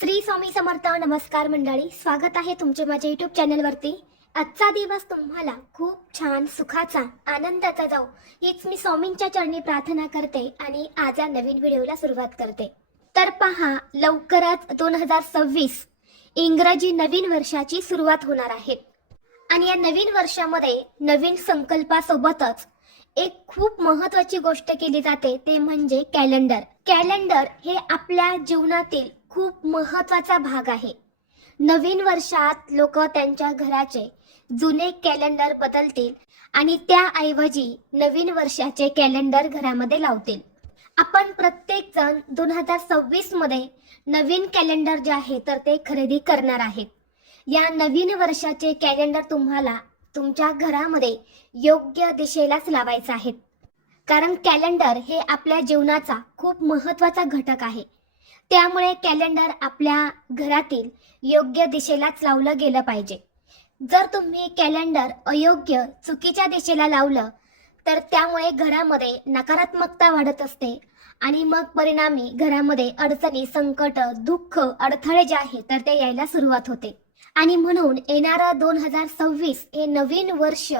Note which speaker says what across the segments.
Speaker 1: श्री स्वामी समर्थ नमस्कार मंडळी. स्वागत आहे तुमचे माझ्या युट्यूब चॅनलवरती आजचा दिवस तुम्हाला खूप छान सुखाचा आनंदाचा जाऊ हीच मी स्वामींच्या चरणी प्रार्थना करते आणि आज या नवीन व्हिडिओला सुरुवात करते. तर पहा लवकरच दोन हजार सव्वीस इंग्रजी नवीन वर्षाची सुरुवात होणार आहे. आणि या नवीन वर्षामध्ये नवीन संकल्पासोबतच एक खूप महत्वाची गोष्ट केली जाते ते म्हणजे कॅलेंडर. कॅलेंडर हे आपल्या जीवनातील खूप महत्त्वाचा भाग आहे. नवीन वर्षात लोक त्यांच्या घराचे जुने कॅलेंडर बदलतील आणि त्याऐवजी नवीन वर्षाचे कॅलेंडर घरामध्ये लावतील. आपण प्रत्येक जण दोन हजार सव्वीसमध्ये नवीन कॅलेंडर जे आहे तर ते खरेदी करणार आहेत. या नवीन वर्षाचे कॅलेंडर तुम्हाला तुमच्या घरामध्ये योग्य दिशेलाच लावायचं आहे. कारण कॅलेंडर हे आपल्या जीवनाचा खूप महत्त्वाचा घटक आहे. त्यामुळे कॅलेंडर आपल्या घरातील योग्य दिशेलाच लावलं गेलं पाहिजे. जर तुम्ही कॅलेंडर अयोग्य चुकीच्या दिशेला लावलं तर त्यामुळे घरामध्ये नकारात्मकता वाढत असते आणि मग परिणामी घरामध्ये अडचणी संकट दुःख अडथळे जे आहे तर ते यायला सुरुवात होते. आणि म्हणून येणारं दोन हजार सव्वीस हे नवीन वर्ष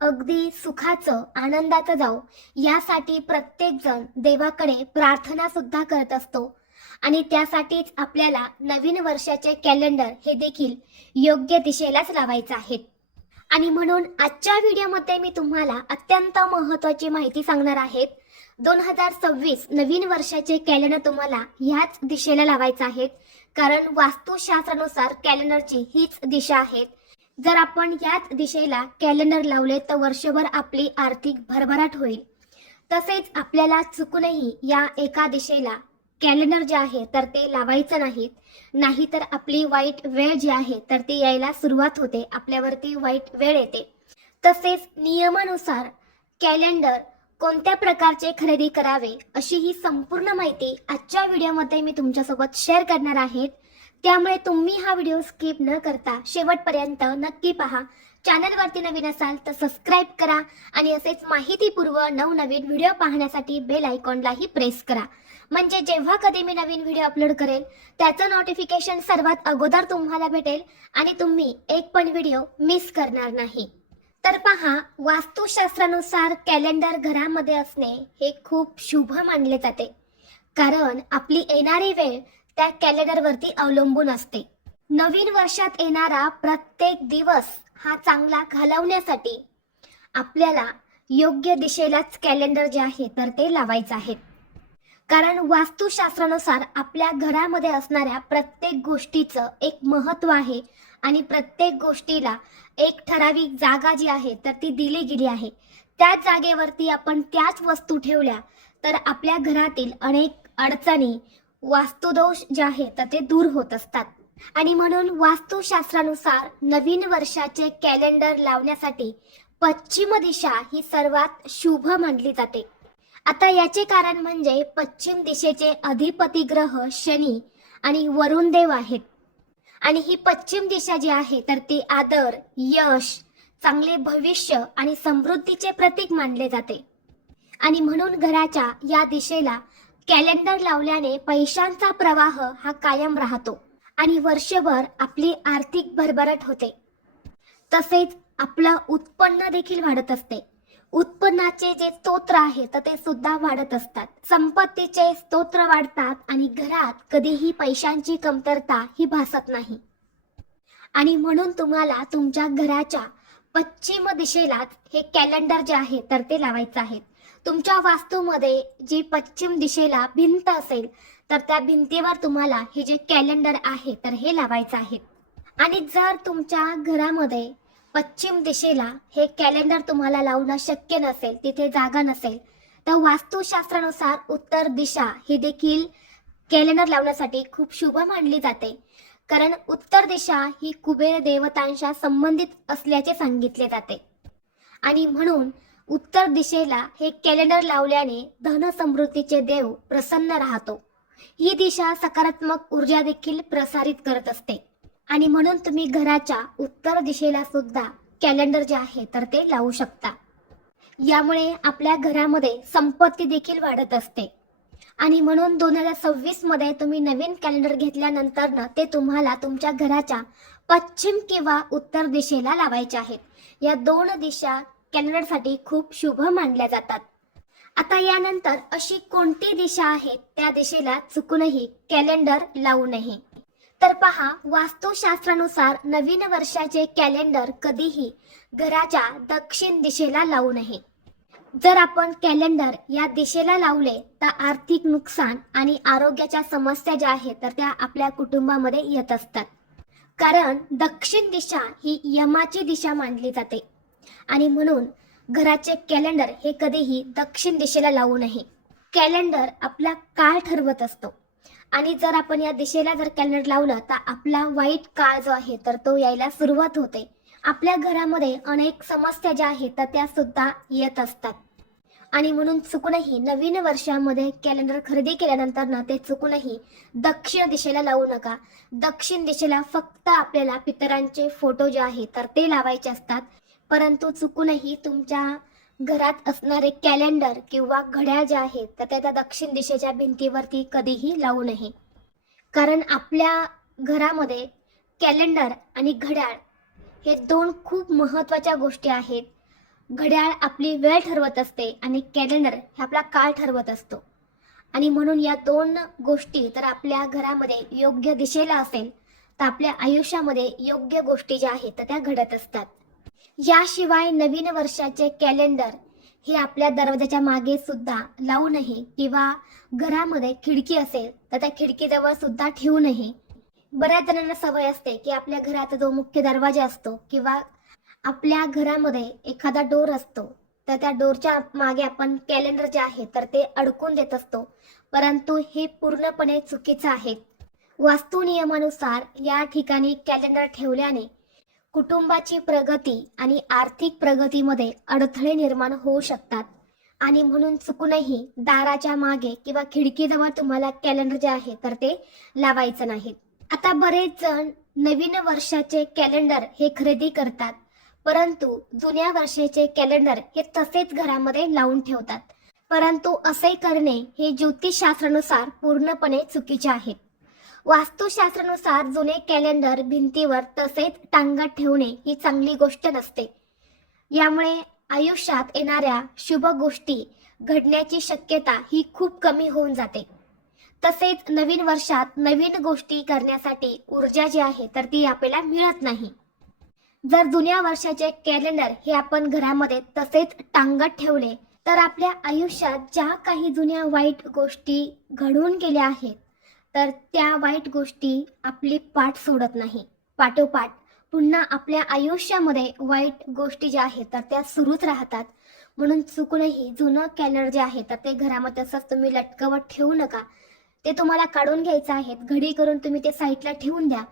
Speaker 1: अगदी सुखाचं आनंदाचं जाऊ यासाठी प्रत्येक जण देवाकडे प्रार्थना सुद्धा करत असतो. आणि त्यासाठीच आपल्याला नवीन वर्षाचे कॅलेंडर हे देखील योग्य दिशेलाच लावायचं आहे. आणि म्हणून आजच्या व्हिडिओमध्ये मी तुम्हाला अत्यंत महत्वाची माहिती सांगणार आहेत दोन हजार सव्वीस नवीन वर्षाचे कॅलेंडर तुम्हाला ह्याच दिशेला लावायचं आहे. कारण वास्तुशास्त्रानुसार कॅलेंडरची हीच दिशा आहे. जर आपण याच दिशेला कॅलेंडर लावले तर वर्षभर आपली आर्थिक भरभराट होईल. तसेच आपल्याला चुकूनही या एका दिशेला कॅलेंडर जे आहे तर ते लावायचं नाहीत. नाहीतर आपली वाईट वेळ जी आहे तर ती यायला सुरुवात होते. आपल्यावरती वाईट वेळ येते. तसेच नियमानुसार कॅलेंडर कोणत्या प्रकारचे खरेदी करावे अशी ही संपूर्ण माहिती आजच्या व्हिडिओमध्ये मी तुमच्यासोबत शेअर करणार आहेत त्यामुळे तुम्ही हा व्हिडिओ स्किप न करता शेवटपर्यंत नक्की पहा. चॅनलवरती नवीन असाल तर सबस्क्राईब करा आणि असेच माहितीपूर्व नवनवीन व्हिडिओ पाहण्यासाठी बेल आयकॉनलाही प्रेस करा. म्हणजे जेव्हा कधी मी नवीन व्हिडिओ अपलोड करेल त्याचं नोटिफिकेशन सर्वात अगोदर तुम्हाला भेटेल आणि तुम्ही एक पण व्हिडिओ मिस करणार नाही. तर पहा वास्तुशास्त्रानुसार कॅलेंडर घरामध्ये असणे हे खूप शुभ मानले जाते. कारण आपली येणारी वेळ त्या कॅलेंडरवरती अवलंबून असते. नवीन वर्षात येणारा प्रत्येक दिवस हा चांगला घालवण्यासाठी आपल्याला योग्य दिशेलाच कॅलेंडर जे आहे तर ते लावायचं आहे. कारण वास्तुशास्त्रानुसार आपल्या घरामध्ये असणाऱ्या प्रत्येक गोष्टीचं एक महत्त्व आहे आणि प्रत्येक गोष्टीला एक ठराविक जागा जी आहे तर ती दिली गेली आहे. त्याच जागेवरती आपण त्याच वस्तू ठेवल्या तर आपल्या घरातील अनेक अडचणी वास्तुदोष जे आहे तर ते दूर होत असतात. आणि म्हणून वास्तुशास्त्रानुसार नवीन वर्षाचे कॅलेंडर लावण्यासाठी पश्चिम दिशा ही सर्वात शुभ मानली जाते. आता याचे कारण म्हणजे पश्चिम दिशेचे अधिपती ग्रह शनी आणि वरुण देव आहेत. आणि ही पश्चिम दिशा जी आहे तर ती आदर यश चांगले भविष्य आणि समृद्धीचे प्रतीक मानले जाते. आणि म्हणून घराच्या या दिशेला कॅलेंडर लावल्याने पैशांचा प्रवाह हा कायम राहतो. आणि वर्षभर आपली आर्थिक भरभराट होते. तसेच आपलं उत्पन्न देखील वाढत असते. उत्पन्नाचे जे स्तोत्र आहे तर ते सुद्धा वाढत असतात. संपत्तीचे स्तोत्र वाढतात आणि घरात कधीही पैशांची कमतरता ही भासत नाही. आणि म्हणून तुम्हाला तुमच्या घराच्या पश्चिम दिशेलाच हे कॅलेंडर जे आहे तर ते लावायचं आहे. तुमच्या वास्तूमध्ये जी पश्चिम दिशेला भिंत असेल तर त्या भिंतीवर तुम्हाला हे जे कॅलेंडर आहे तर हे लावायचं आहे. आणि जर तुमच्या घरामध्ये पश्चिम दिशेला हे कॅलेंडर तुम्हाला लावणं शक्य नसेल तिथे जागा नसेल तर वास्तुशास्त्रानुसार उत्तर दिशा ही देखील कॅलेंडर लावण्यासाठी खूप शुभ मानली जाते. कारण उत्तर दिशा ही कुबेर देवतांच्या संबंधित असल्याचे सांगितले जाते. आणि म्हणून उत्तर दिशेला हे कॅलेंडर लावल्याने धन समृद्धीचे देव प्रसन्न राहतो. ही दिशा सकारात्मक ऊर्जा देखील प्रसारित करत असते. आणि म्हणून तुम्ही घराच्या उत्तर दिशेला सुद्धा कॅलेंडर जे आहे तर ते लावू शकता. यामुळे आपल्या घरामध्ये संपत्ती देखील वाढत असते. आणि म्हणून दोन हजार सव्वीसमध्ये तुम्ही नवीन कॅलेंडर घेतल्यानंतर ते तुम्हाला तुमच्या घराच्या पश्चिम किंवा उत्तर दिशेला लावायचे आहेत. या दोन दिशा कॅलेंडरसाठी खूप शुभ मानल्या जातात. आता यानंतर अशी कोणती दिशा आहे? त्या दिशेला चुकूनही कॅलेंडर लावू नये. तर पहा वास्तुशास्त्रानुसार नवीन वर्षाचे कॅलेंडर कधीही घराच्या दक्षिण दिशेला लावू नये. जर आपण कॅलेंडर या दिशेला लावले तर आर्थिक नुकसान आणि आरोग्याच्या समस्या ज्या आहेत तर त्या आपल्या कुटुंबामध्ये येत असतात. कारण दक्षिण दिशा ही यमाची दिशा मानली जाते. आणि म्हणून घराचे कॅलेंडर हे कधीही दक्षिण दिशेला लावू नये. कॅलेंडर आपला काळ ठरवत असतो. आणि जर आपण या दिशेला जर कॅलेंडर लावलं तर आपला वाईट काळ जो आहे तर तो यायला सुरुवात होते. आपल्या घरामध्ये अनेक समस्या ज्या आहेत तर त्या सुद्धा येत असतात. आणि म्हणून चुकूनही नवीन वर्षामध्ये कॅलेंडर खरेदी केल्यानंतर ना ते चुकूनही दक्षिण दिशेला लावू नका. दक्षिण दिशेला फक्त आपल्याला पितरांचे फोटो जे आहेत तर ते लावायचे असतात. परंतु चुकूनही तुमच्या घरात असणारे कॅलेंडर किंवा घड्याळ जे आहेत तर त्या त्या दक्षिण दिशेच्या भिंतीवरती कधीही लावू नये. कारण आपल्या घरामध्ये कॅलेंडर आणि घड्याळ हे दोन खूप महत्त्वाच्या गोष्टी आहेत. घड्याळ आपली वेळ ठरवत असते आणि कॅलेंडर हे आपला काळ ठरवत असतो. आणि म्हणून या दोन गोष्टी तर आपल्या घरामध्ये योग्य दिशेला असेल तर आपल्या आयुष्यामध्ये योग्य गोष्टी ज्या आहेत तर त्या घडत असतात. याशिवाय नवीन वर्षाचे कॅलेंडर हे आपल्या दरवाजाच्या मागे सुद्धा लावू नये किंवा घरामध्ये खिडकी असेल तर त्या खिडकीजवळ सुद्धा ठेवू नये. बऱ्याच जणांना सवय असते की आपल्या घराचा जो मुख्य दरवाजा असतो किंवा आपल्या घरामध्ये एखादा डोर असतो तर त्या डोरच्या मागे आपण कॅलेंडर जे आहे तर ते अडकून देत असतो. परंतु हे पूर्णपणे चुकीचं आहे. वास्तू नियमानुसार या ठिकाणी कॅलेंडर ठेवल्याने कुटुंबाची प्रगती आणि आर्थिक प्रगतीमध्ये अडथळे निर्माण होऊ शकतात. आणि म्हणून चुकूनही दाराच्या मागे किंवा खिडकीजवळ तुम्हाला कॅलेंडर जे आहे तर ते लावायचं नाही. आता बरेच जण नवीन वर्षाचे कॅलेंडर हे खरेदी करतात परंतु जुन्या वर्षाचे कॅलेंडर हे तसेच घरामध्ये लावून ठेवतात. परंतु असे करणे हे ज्योतिषशास्त्रानुसार पूर्णपणे चुकीचे आहे. वास्तुशास्त्रानुसार जुने कॅलेंडर भिंतीवर तसेच टांगत ठेवणे ही चांगली गोष्ट नसते. यामुळे आयुष्यात येणाऱ्या शुभ गोष्टी घडण्याची शक्यता ही खूप कमी होऊन जाते. तसेच नवीन वर्षात नवीन गोष्टी करण्यासाठी ऊर्जा जी आहे तर ती आपल्याला मिळत नाही. जर जुन्या वर्षाचे कॅलेंडर हे आपण घरामध्ये तसेच टांगत ठेवले तर आपल्या आयुष्यात ज्या काही जुन्या वाईट गोष्टी घडून गेल्या आहेत तर त्या वाईट गोष्टी आपली पाठ सोडत नाही. पाठोपाठ पुन्हा आपल्या आयुष्यामध्ये वाईट गोष्टी ज्या आहेत तर त्या सुरूच राहतात. म्हणून चुकूनही जुनं कॅलर जे आहे तर ते घरामध्ये तसंच तुम्ही लटकवत ठेवू नका. ते तुम्हाला काढून घ्यायचं आहे. घडी करून तुम्ही ते साईडला ठेवून द्या.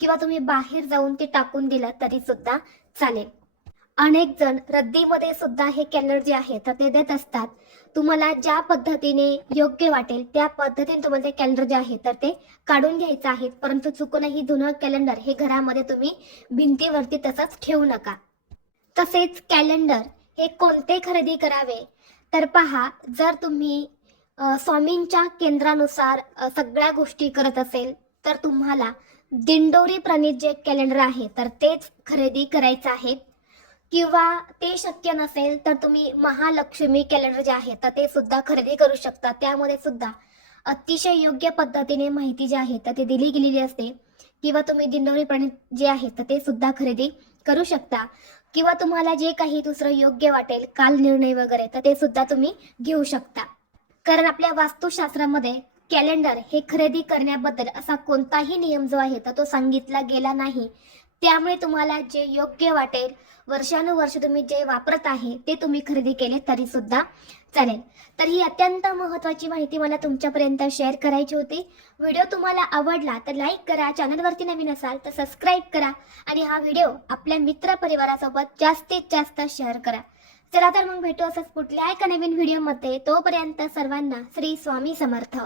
Speaker 1: किंवा तुम्ही बाहेर जाऊन ते टाकून दिलं तरी सुद्धा चालेल. अनेक जण रद्दीमध्ये सुद्धा हे कॅलर जे आहे तर ते देत असतात. तुम्हाला ज्या पद्धतीने योग्य वाटेल त्या पद्धतीने तुम्हाला ते कॅलेंडर जे आहे तर ते काढून घ्यायचं आहे. परंतु चुकूनही जुनं कॅलेंडर हे घरामध्ये तुम्ही भिंतीवरती तसंच ठेवू नका. तसेच कॅलेंडर हे कोणते खरेदी करावे? तर पहा जर तुम्ही स्वामींच्या केंद्रानुसार सगळ्या गोष्टी करत असेल तर तुम्हाला दिंडोरी प्रणित जे कॅलेंडर आहे तर तेच खरेदी करायचं आहे. किंवा ते शक्य नसेल तर तुम्ही महालक्ष्मी कॅलेंडर जे आहे तर ते सुद्धा खरेदी करू शकता. त्यामध्ये सुद्धा अतिशय योग्य पद्धतीने माहिती जी आहे तर ती दिली गेलेली असते. किंवा तुम्ही दिंडोरीपणे जे आहे तर ते सुद्धा खरेदी करू शकता. किंवा तुम्हाला जे काही दुसरं योग्य वाटेल काल निर्णय वगैरे तर ते सुद्धा तुम्ही घेऊ शकता. कारण आपल्या वास्तुशास्त्रामध्ये कॅलेंडर हे खरेदी करण्याबद्दल असा कोणताही नियम जो आहे तर तो सांगितला गेला नाही. त्यामुळे तुम्हाला जे योग्य वाटेल वर्षानुवर्ष तुम्ही जे वापरत आहे ते तुम्ही खरेदी केले तरी सुद्धा चालेल. तर ही अत्यंत महत्वाची माहिती मला तुमच्यापर्यंत शेअर करायची होती. व्हिडिओ तुम्हाला आवडला तर लाईक करा चॅनलवरती नवीन असाल तर सबस्क्राईब करा आणि हा व्हिडिओ आपल्या मित्र परिवारासोबत जास्तीत जास्त शेअर करा. चला तर मग भेटू असंच कुठल्या एका नवीन व्हिडिओमध्ये तोपर्यंत सर्वांना श्री स्वामी समर्थ.